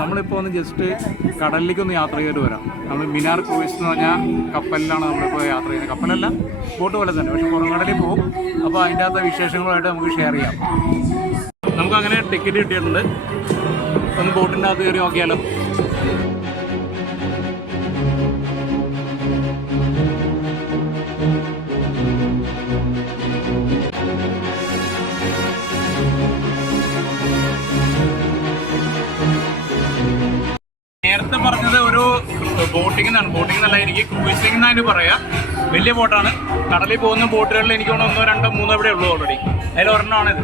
നമ്മളിപ്പോൾ ഒന്ന് ജസ്റ്റ് കടലിലേക്കൊന്ന് യാത്ര ചെയ്തിട്ട് വരാം. നമ്മൾ മിനാർ ക്രൂയിസ് എന്ന് പറഞ്ഞാൽ കപ്പലിലാണ് നമ്മളിപ്പോൾ യാത്ര ചെയ്യുന്നത്. കപ്പലല്ല, ബോട്ട് പോലെ തന്നെ, പക്ഷേ പുറംകടലിൽ പോകും. അപ്പോൾ അതിൻ്റെ അകത്തെ വിശേഷങ്ങളുമായിട്ട് നമുക്ക് ഷെയർ ചെയ്യാം. നമുക്കങ്ങനെ ടിക്കറ്റ് കിട്ടിയിട്ടുണ്ട്. ഒന്ന് ബോട്ടിൻ്റെ അകത്ത് കയറി നോക്കിയാലോ. നേരത്തെ പറഞ്ഞത് ഒരു ബോട്ടിംഗ് എന്നാണ്. ബോട്ടിംഗ് എന്നല്ല, എനിക്ക് ക്രൂയിസിംഗ് എന്നാണ് പറയാം. വലിയ ബോട്ടാണ്. കടലിൽ പോകുന്ന ബോട്ടുകളിൽ എനിക്ക് തോന്നുന്നു 1, 2, 3 എവിടെ ഉള്ളൂ ഓൾറെഡി. അതിൽ ഒരെണ്ണമാണിത്.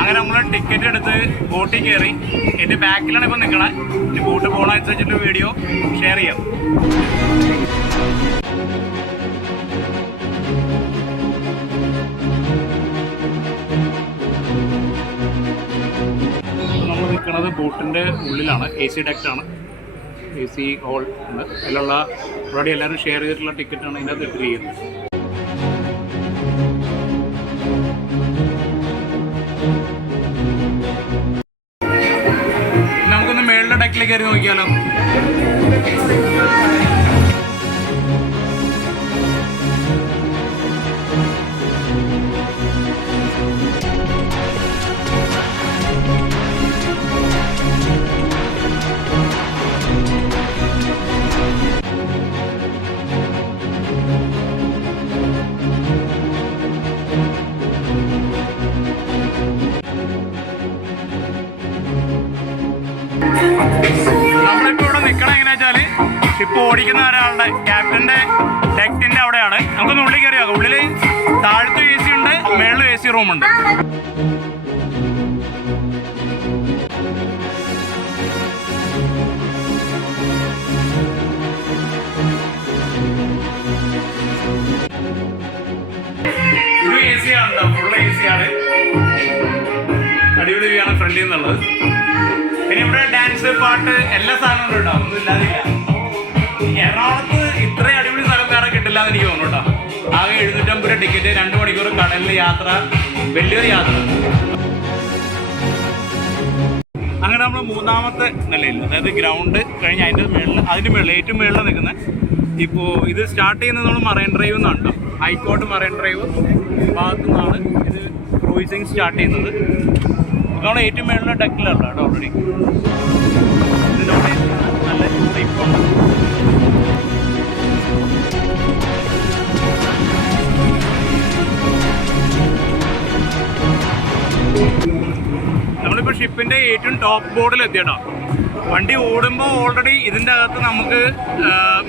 അങ്ങനെ നമ്മൾ ടിക്കറ്റ് എടുത്ത് ബോട്ടിൽ കയറി. എൻ്റെ ബാക്കിലാണ് ഇപ്പോൾ നിൽക്കണേ. ഇനി ബോട്ട് പോകണനുസരിച്ചിട്ട് വീഡിയോ ഷെയർ ചെയ്യാം. നമ്മൾ നിൽക്കുന്നത് ബോട്ടിൻ്റെ ഉള്ളിലാണ്. AC ഡെക്റ്റാണ്, AC ഹോൾ ഉണ്ട്. അതിലുള്ള ഓൾറെഡി എല്ലാവരും ഷെയർ ചെയ്തിട്ടുള്ള ടിക്കറ്റാണ് ഇതിനകത്ത് ഇട്ടിരിക്കുന്നത്. നമുക്കൊന്ന് മേളിലെ ഡെക്കിലേക്ക് കയറി നോക്കിയാലോ. നമ്മളിപ്പോൾ ഇവിടെ നിൽക്കണം എങ്ങനെയാ വെച്ചാൽ, ഷിപ്പ് ഓടിക്കുന്ന ഒരാളുടെ ക്യാപ്റ്റൻ്റെ ഡെക്കിൻ്റെ അവിടെയാണ്. നമുക്കൊന്ന് ഉള്ളിൽ കയറി നോക്കാം. ഉള്ളിൽ താഴത്ത് AC ഉണ്ട്, മേളിൽ AC റൂമുണ്ട്. ഇത് AC ആണ്, ഫുൾ AC ആണ്. അടിപൊളി വ്യൂ ആണ് ഫ്രണ്ടിൽ നിന്നുള്ളത്. പിന്നെ ഇവിടെ ഡാൻസ്, പാട്ട്, എല്ലാ സാധനവും ഉണ്ട് കേട്ടോ. ഒന്നും ഇല്ലാതില്ല. എറണാകുളത്ത് ഇത്രയും അടിപൊളി സ്ഥലം വേറെ കിട്ടില്ല എന്ന് എനിക്ക് തോന്നുന്നു കേട്ടോ. ആകെ 750 രൂപ ടിക്കറ്റ്, 2 മണിക്കൂർ കടലിൽ യാത്ര, വലിയൊരു യാത്ര. അങ്ങനെ നമ്മൾ 3ാമത്തെ നിലയിൽ, അതായത് ഗ്രൗണ്ട് കഴിഞ്ഞ് അതിൻ്റെ മേളിൽ ഏറ്റവും മേളിൽ നിൽക്കുന്നത്. ഇപ്പോൾ ഇത് സ്റ്റാർട്ട് ചെയ്യുന്നത് നമ്മൾ മറൈൻ ഡ്രൈവ് എന്നാണ് കേട്ടോ. ഹൈക്കോട്ട് മറൈൻ ഡ്രൈവ് ഭാഗത്തു നിന്നാണ് ഇത് ക്രൂയിസിങ് സ്റ്റാർട്ട് ചെയ്യുന്നത്. നമ്മൾ ഏറ്റവും മേളിലെ ഡെക്കിലാണ് കേട്ടോ ഓൾറെഡി. ഇതിനോട് നല്ല ഇപ്പോൾ നമ്മളിപ്പോൾ ഷിപ്പിൻ്റെ ഏറ്റവും ടോപ്പ് ബോർഡിൽ എത്തിയട്ടോ. വണ്ടി ഓടുമ്പോൾ ഓൾറെഡി ഇതിൻ്റെ അകത്ത് നമുക്ക്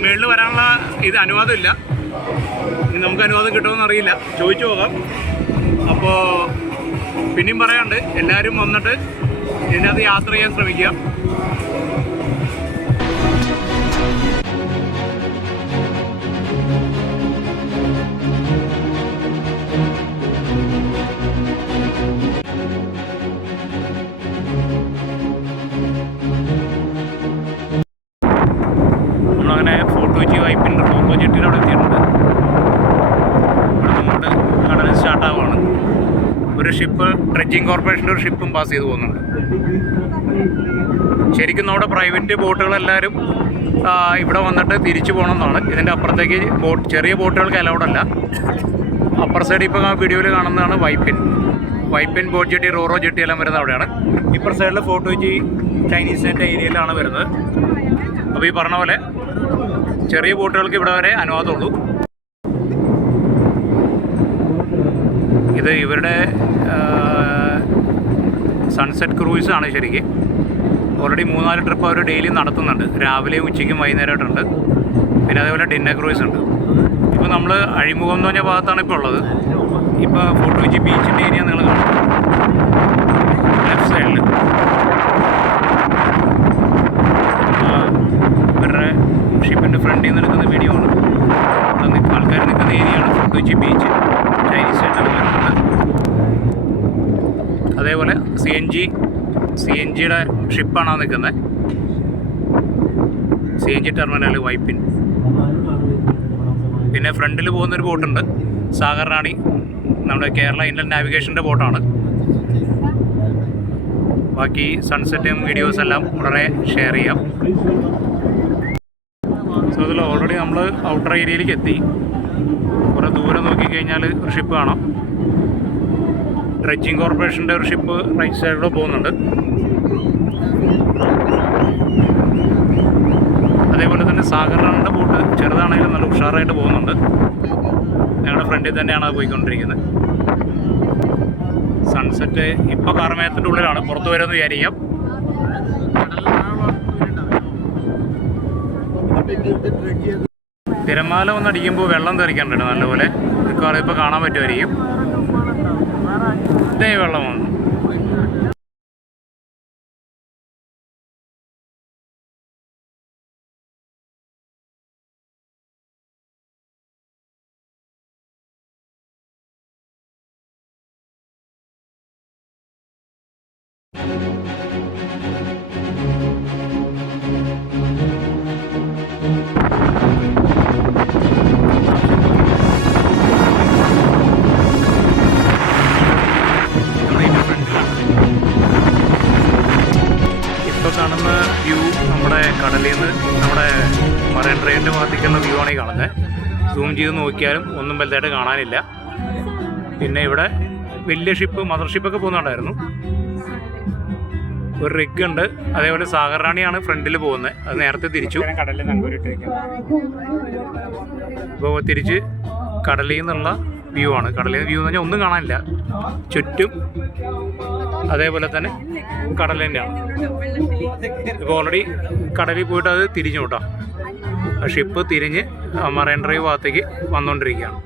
മേളിൽ വരാനുള്ള അനുവാദമില്ല. ഇനി നമുക്ക് അനുവാദം കിട്ടുമെന്ന് അറിയില്ല, ചോദിച്ചു പോകാം. അപ്പോൾ പിന്നെയും പറയാണ്ട്, എല്ലാവരും വന്നിട്ട് ഇതിനകത്ത് യാത്ര ചെയ്യാൻ ശ്രമിക്കുക. നമ്മളങ്ങനെ ഫോർട്ട് കൊച്ചി വൈപ്പിൻ റോറോ ജെട്ടിയുടെ അവിടെ എത്തിയിട്ടുണ്ട്. ഇവിടെ നമ്മുടെ കടൽ സ്റ്റാർട്ടാവുകയാണ്. ഒരു ഷിപ്പ്, ഡ്രഡ്ജിങ് കോർപ്പറേഷൻ്റെ ഒരു ഷിപ്പും പാസ് ചെയ്ത് പോകുന്നുണ്ട്. ശരിക്കും നമ്മുടെ പ്രൈവറ്റ് ബോട്ടുകളെല്ലാവരും ഇവിടെ വന്നിട്ട് തിരിച്ചു പോകണമെന്നാണ്. ഇതിൻ്റെ അപ്പുറത്തേക്ക് ചെറിയ ബോട്ടുകൾക്ക് അലൗഡല്ല. അപ്പുറ സൈഡ് ഇപ്പോൾ വീഡിയോയിൽ കാണുന്നതാണ് Vypin boat jetty, Roro jetty എല്ലാം വരുന്നത് അവിടെയാണ്. ഇപ്പുറ സൈഡിൽ ഫോർട്ട് കൊച്ചി ചൈനീസിൻ്റെ ഏരിയയിലാണ് വരുന്നത്. അപ്പോൾ ഈ പറഞ്ഞ പോലെ ചെറിയ ബോട്ടുകൾക്ക് ഇവിടെ വരെ അനുവാദമുള്ളൂ. ഇത് ഇവരുടെ സൺസെറ്റ് ക്രൂയിസ് ആണ് ശരിക്കും. ഓൾറെഡി 3-4 ട്രിപ്പ് അവർ ഡെയിലി നടത്തുന്നുണ്ട്. രാവിലെയും ഉച്ചയ്ക്കും വൈകുന്നേരമായിട്ടുണ്ട്. പിന്നെ അതേപോലെ ഡിന്നർ ക്രൂയിസ് ഉണ്ട്. ഇപ്പോൾ നമ്മൾ അഴിമുഖം എന്ന് പറഞ്ഞ ഭാഗത്താണ് ഇപ്പോൾ ഉള്ളത്. ഇപ്പോൾ ഫോർട്ട് കൊച്ചി ബീച്ചിൻ്റെ ഏരിയ നിങ്ങൾ കാണും ലെഫ്റ്റ് സൈഡിൽ. ഇവരുടെ ഷിപ്പിൻ്റെ ഫ്രണ്ടിൽ നിന്ന് എടുക്കുന്ന വീഡിയോ ആണ്. ആൾക്കാർ നിൽക്കുന്ന ഏരിയയാണ് ഫോർട്ട് കൊച്ചി ബീച്ച്. ചൈനീസ് സ്റ്റേറ്റാണ് വരുന്നത്. അതേപോലെ CNGയുടെ ഷിപ്പാണ് നിൽക്കുന്നത്. CNG terminal Vypin. പിന്നെ ഫ്രണ്ടിൽ പോകുന്നൊരു ബോട്ടുണ്ട്. സാഗർ റാണി നമ്മുടെ കേരള ഇന്ത്യൻ നാവിഗേഷൻ്റെ ബോട്ടാണ്. ബാക്കി സൺസെറ്റും വീഡിയോസ് എല്ലാം ഉടനെ ഷെയർ ചെയ്യാം. സോ ഇതിൽ ഓൾറെഡി നമ്മൾ ഔട്ടർ ഏരിയയിലേക്ക് എത്തി. കുറേ ദൂരം നോക്കിക്കഴിഞ്ഞാൽ ഒരു ഷിപ്പ് കാണാം. ഡ്രഡ്ജിങ് കോർപ്പറേഷൻ്റെ ഒരു ഷിപ്പ് റൈറ്റ് സൈഡിലൂടെ പോകുന്നുണ്ട്. അതേപോലെ തന്നെ സാഗർ റാണിൻ്റെ ബോട്ട് ചെറുതാണെങ്കിലും നല്ല ഉഷാറായിട്ട് പോകുന്നുണ്ട്. ഞങ്ങളുടെ ഫ്രണ്ടിൽ തന്നെയാണ് അത് പോയിക്കൊണ്ടിരിക്കുന്നത്. സൺസെറ്റ് ഇപ്പോൾ കാർമേഘത്തിൻ്റെ ഉള്ളിലാണ്, പുറത്ത് വരുമെന്ന് വിചാരിക്കാം. തിരമാല ഒന്നടിക്കുമ്പോൾ വെള്ളം തെറിക്കാനുണ്ട് നല്ലപോലെ. മിക്കവാറും ഇപ്പോൾ കാണാൻ പറ്റുമായിരിക്കും. ഇതേ വെള്ളം വന്നു. ഇപ്പോൾ കാണുന്ന വ്യൂ നമ്മുടെ കടലിൽ നിന്ന് നമ്മുടെ മറൈൻ ഡ്രൈവിൻ്റെ ഭാഗത്തേക്കുള്ള വ്യൂ ആണ് ഈ കാണുന്നത്. സൂം ചെയ്ത് നോക്കിയാലും ഒന്നും വലുതായിട്ട് കാണാനില്ല. പിന്നെ ഇവിടെ വലിയ ഷിപ്പ്, മദർ ഷിപ്പൊക്കെ പോകുന്നുണ്ടായിരുന്നു. ഒരു റിഗ് ഉണ്ട്. അതേപോലെ സാഗർ റാണിയാണ് ഫ്രണ്ടിൽ പോകുന്നത്. അത് നേരത്തെ തിരിച്ചു. ഇപ്പോൾ തിരിച്ച് കടലിൽ നിന്നുള്ള വ്യൂ ആണ്. കടലിൽ നിന്ന് വ്യൂ എന്ന് പറഞ്ഞാൽ ഒന്നും കാണാനില്ല. ചുറ്റും അതേപോലെ തന്നെ കടൽ തന്നെയാണ്. ഇപ്പോൾ ഓൾറെഡി കടലിൽ പോയിട്ട് അത് തിരിഞ്ഞു കേട്ടോ. ആ ഷിപ്പ് തിരിഞ്ഞ് മറൈൻ ഡ്രൈവ് ഭാഗത്തേക്ക് വന്നുകൊണ്ടിരിക്കുകയാണ്.